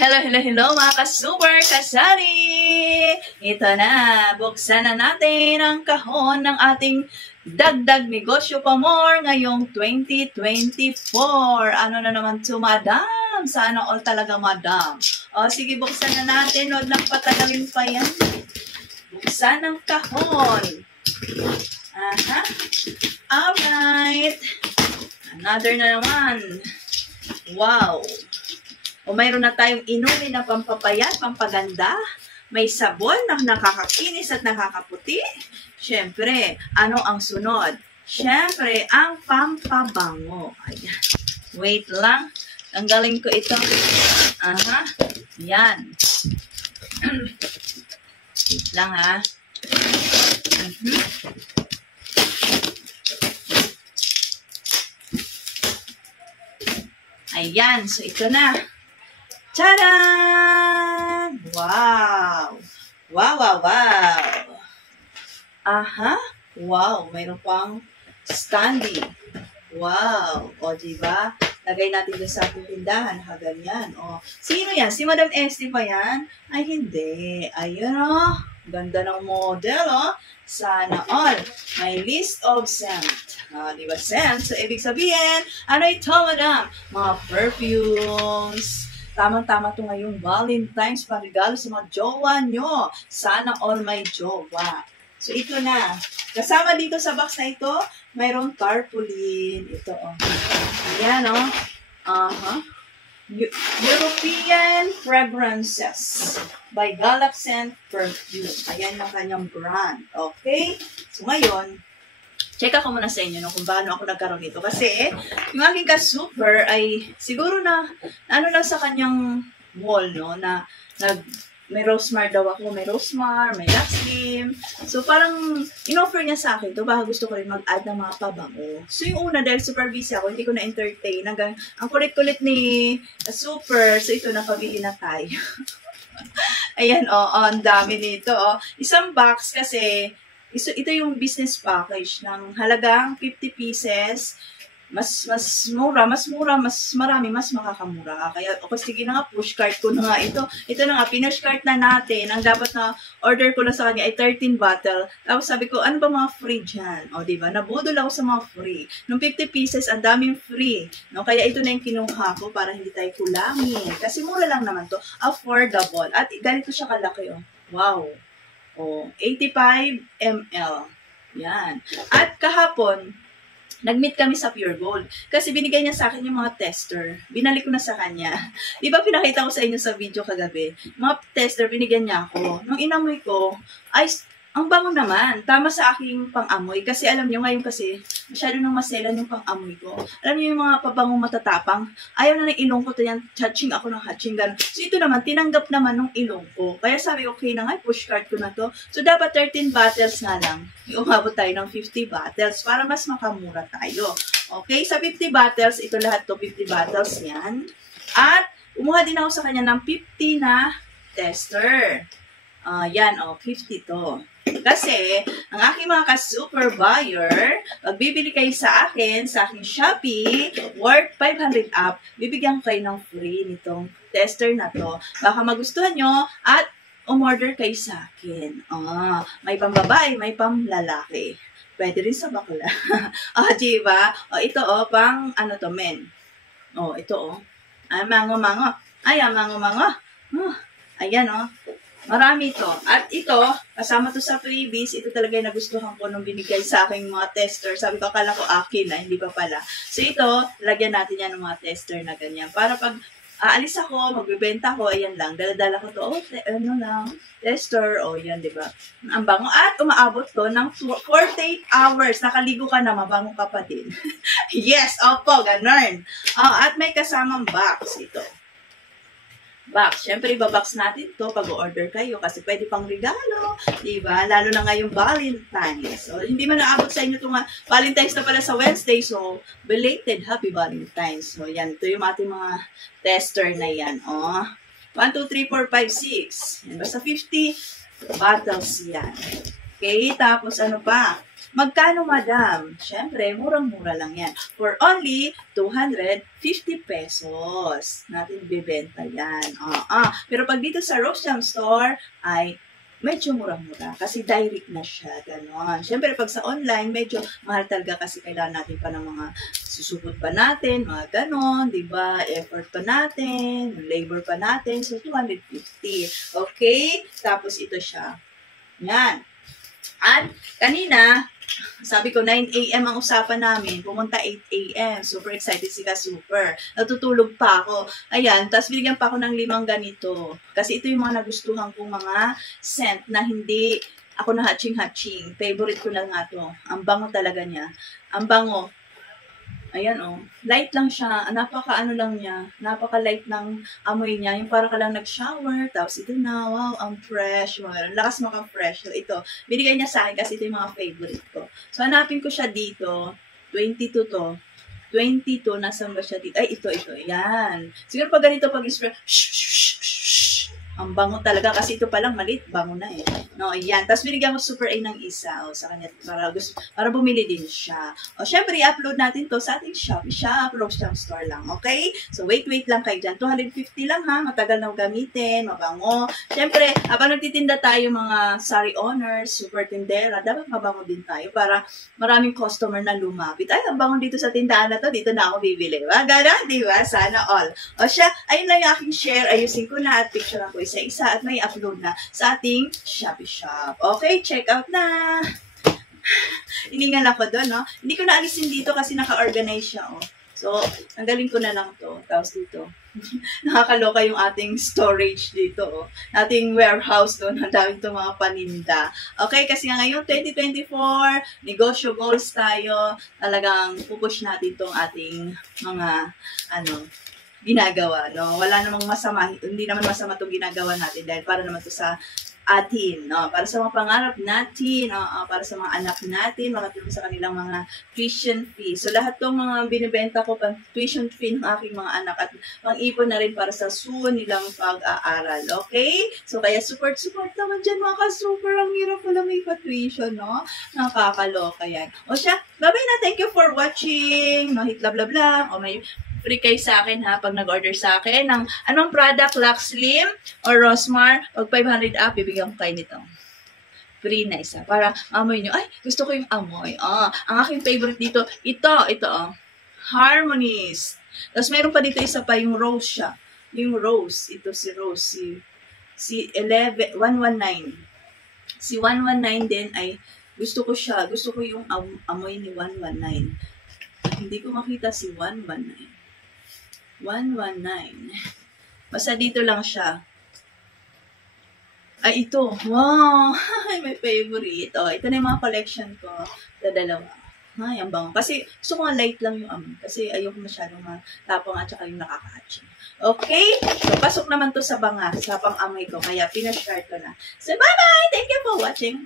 Hello mga ka-super kasari! Ito na, buksan na natin ang kahon ng ating dagdag negosyo pa more ngayong 2024. Ano na naman to, madam? Sana all talaga, madam. O, sige, buksan na natin. Huwag nang patagalin pa yan. Buksan ang kahon. Aha. Alright. Another na naman. Wow. O mayroon na tayong inumin na pampapayat, pampaganda. May sabon na nakakakinis at nakakaputi. Siyempre, ano ang sunod? Siyempre, ang pampabango. Ayan. Wait lang. Tanggalin ko ito. Aha. Yan. Wait lang ha. Ayan. So, ito na. Tadaan! Wow! Wow, wow, wow! Aha! Wow! Mayroon pang standing. Wow! O, diba? Lagay natin doon sa ating tindahan. Ganyan. O, sino yan? Si Madam Esty pa yan? Ay, hindi. Ayun, o. Ganda ng model, o. Sana all. May list of scent. Diba scent? So, ibig sabihin, ano ito, madam? Mga perfumes. Tamang-tama ito ngayong Valentine's regalo sa mga jowa nyo. Sana all may jowa. So, ito na. Kasama dito sa box na ito, mayroong tarpaulin. Ito, oh. Ayan, oh. European Fragrances by Galaxy Perfume. Ayan yung kanyang brand. Okay? So, ngayon, check ako muna sa inyo no, kung paano ako nagkaroon nito. Kasi, yung aking ka-super ay siguro na, ano lang sa kanyang wall, no, na may Rosemar daw ako, may Rosemar, may Luxlim. So, parang, in-offer niya sa akin to, baka gusto ko rin mag-add ng mga pabango. So, yung una, dahil super busy ako, hindi ko na-entertain. Hanggang, ang kulit-kulit ni super, so ito, napabili na tayo. Ayan, ang dami nito, Isang box kasi, ito yung business package ng halagang 50 pieces. Mas mura, mas marami, mas makakamura. Kaya, okay, sige na nga, push cart ko na nga ito. Ito na nga, pinush cart na natin. Ang dapat na order ko lang sa kanya ay 13 bottle. Tapos sabi ko, ano ba mga free dyan? O, diba? Nabudol ako sa mga free. Nung 50 pieces, ang daming free. No? Kaya ito na yung kinuha ko para hindi tayo kulangin. Kasi mura lang naman to. Affordable. At ganito siya kalaki, oh. Wow. O, 85 ml. Yan. At kahapon, nag-meet kami sa Pure Gold. Kasi binigay niya sa akin yung mga tester. Binalik ko na sa kanya. Di ba pinakita ko sa inyo sa video kagabi? Mga tester, binigyan niya ako. Nung inamoy ko, ay, ang bango naman. Tama sa aking pang-amoy. Kasi alam niyo, ngayon kasi, masyado nang maselan yung pang-amoy ko. Alam niyo yung mga pabangong matatapang? Ayaw na ng ilong ko. Yan, hatching ako ng hatching. Ganun. So ito naman, tinanggap naman ng ilong ko. Kaya sabi, okay na nga, push cart ko na to. So dapat 13 bottles nga lang. Umabot tayo ng 50 bottles para mas makamura tayo. Okay, sa 50 bottles, ito lahat to 50 bottles yan. At umuha din ako sa kanya ng 50 na tester. Yan, 50 to. Kasi, ang aking mga ka-super buyer, pag bibili kayo sa akin, sa aking Shopee, worth 500 up, bibigyan ko kayo ng free nitong tester na to. Baka magustuhan nyo at umorder kayo sa akin. May pambabae, may pamlalaki. Pwede rin sa bakla. Diba? Ito, pang, ano to, men. Ito, Ay, mango-mango. Ay, mango-mango. Ayan, marami ito. At ito, kasama to sa freebies, ito talaga yung nagustuhan ko nung binigay sa aking mga tester. Sabi ko, akala ko akin na, hindi pa pala. So ito, lagyan natin yan ng mga tester na ganyan. Para pag aalis ako, magbibenta ko, ayan lang. Dala-dala ko to, tester, yan, di ba? Ang bango. At umaabot to ng 48 hours. Nakaligo ka na, mabango ka pa din. Yes, opo, ganun. At may kasamang box ito. Box. Siyempre, ibabox natin to pag order kayo kasi pwede pang regalo, diba? Lalo na ngayong Valentine's. So, hindi man naabot sa inyo itong Valentine's na pala sa Wednesday. So, belated Happy Valentine's. So, yan. Ito yung ating mga tester na yan. 1, 2, 3, 4, 5, 6. Yan. Basta 50 bottles yan. Okay, tapos ano pa? Magkano, madam? Siyempre, murang-mura lang yan. For only 250 pesos. Natin bibenta yan. Pero pag dito sa Rose Jam Store, ay medyo murang-mura. Kasi direct na siya. Ganon. Siyempre, pag sa online, medyo mahal talaga kasi kailangan natin pa ng mga susubot pa natin, mga ganon, diba? Effort pa natin, labor pa natin. So, 250. Okay? Tapos ito siya. Yan. At kanina, sabi ko 9 a.m. ang usapan namin, pumunta 8 a.m. Super excited si Ka-Super. Natutulog pa ako. Ayan, tapos binigyan pa ako ng 5 ganito. Kasi ito yung mga nagustuhan kong mga scent na hindi ako na hatching-hatching. Favorite ko na nga to. Ang bango talaga niya. Ang bango. Ayan, oh. Light lang siya. Napaka-ano lang niya. Napaka-light ng amoy niya. Yung para ka lang nag-shower. Tapos ito na, wow, ang fresh. Lakas maka-fresh. So, ito. Binigay niya sa akin kasi ito yung mga favorite ko. So, hanapin ko siya dito. 22 to. 22. Nasaan ba siya dito? Ay, ito. Ayan. Siguro pag ganito, pag-spray, ang bango talaga kasi ito palang maliit, bango na eh. No, ayan. Tapos binigyan ko Super A ng isa sa kanya para bumili din siya. O syempre, i-upload natin to sa ating Shop, Rose Jam Store lang. Okay? So wait lang kayo dyan. 250 lang ha. Matagal na gamitin, mabango. Syempre, habang nagtitinda tayo mga sari owners, super tindera, dapat mabango din tayo para maraming customer na lumapit. Ay, ang bango dito sa tindahan na to, dito na ako bibili. Gana, di ba? Sana all. O siya, ayun lang yung aking share. Ayusin ko na at picture ko isa-isa at may upload na sa ating Shopee Shop. Okay, check out na! Iningal ako doon, no? Hindi ko na alisin dito kasi naka-organize siya, oh. So, tanggalin ko na lang to. Tapos dito. Nakakaloka yung ating storage dito, oh. Ating warehouse doon. Ang dami itong mga paninda. Okay, kasi nga ngayon, 2024, negosyo goals tayo. Talagang pupush natin itong ating mga, ginagawa, no? Wala namang masama, hindi naman masama itong ginagawa natin dahil para naman ito sa atin, no? Para sa mga pangarap natin, para sa mga anak natin, makatulong sa kanilang mga tuition fee. So, lahat itong mga binibenta ko, pang tuition fee ng aking mga anak at pang-ipon na rin para sa suon nilang pag-aaral, okay? So, kaya support naman dyan mga ka-super. Ang hirap pala may pa-tuition, no? Nakakaloka yan. O siya, bye-bye na. Thank you for watching. No, hit love lang. O may free kayo sa akin ha, pag nag-order sa akin ng anong product, Lux Slim or Rosmar, pag 500 up, bibigyan ko kayo nito. Free na isa. Para amoy nyo, ay, gusto ko yung amoy. Ang aking favorite dito, ito, Harmonies. Tapos meron pa dito isa pa, yung Rose siya. Yung Rose, ito si Rose, si 119. Si 119 din ay, gusto ko yung amoy ni 119. Hindi ko makita si 119. 119. Basta dito lang siya. Ay, ito. Wow! May favorite. Ito na yung mga collection ko. Dalawa. Ay, ang bango. Kasi gusto ko nga light lang yung amoy. Kasi ayoko masyadong matapang at saka yung nakaka-atching. Okay? So, pasok naman to sa pang-amoy ko. Kaya pinashare ko na. So, bye-bye! Thank you for watching.